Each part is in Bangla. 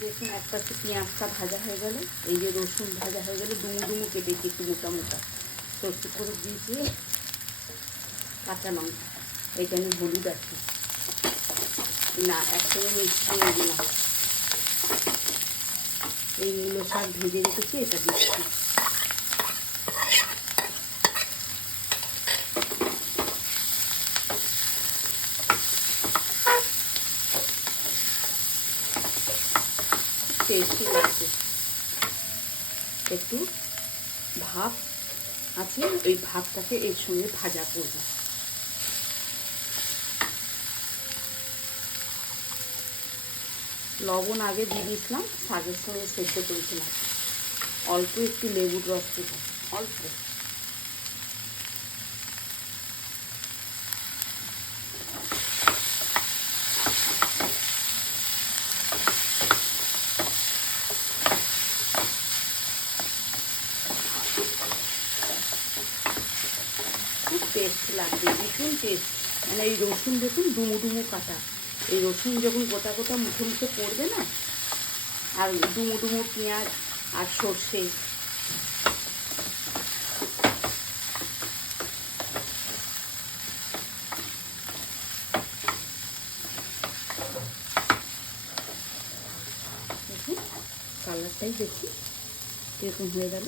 দেখুন এক পাশে পেঁয়াজটা ভাজা হয়ে গেল, এই যে রসুন ভাজা হয়ে গেলে ডুমু ডুমু কেটেছি একটু মোটা মোটা, তো একটু করে দিয়ে কাঁচা লঙ্কা, এইখানে হলুদ আছে না, একসঙ্গে মিক্স করে দিলাম। এই মূলো শাক ভেজে রেখেছি, এটা দিচ্ছি। টেস্টি লাগছে। একটু ভাপ আছে, ওই ভাপটাকে এর সঙ্গে ভাজা করব। লবণ আগে দিয়ে দিয়েছিলাম, শাকের সঙ্গে সেদ্ধ করেছিলাম। অল্প একটু লেবুর রস দেব, অল্প। খুব টেস্ট লাগবে, ভীষণ টেস্ট। মানে এই রসুন দেখুন ডুমু ডুমু কাটা, এই রসুন যখন গোটা গোটা মুখে মুখে পড়বে না, আর ডুমো ডুমো পেঁয়াজ আর সর্ষে, দেখুন কালারটাই দেখি এরকম হয়ে গেল।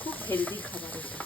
খুব হেলদি খাবার এটা।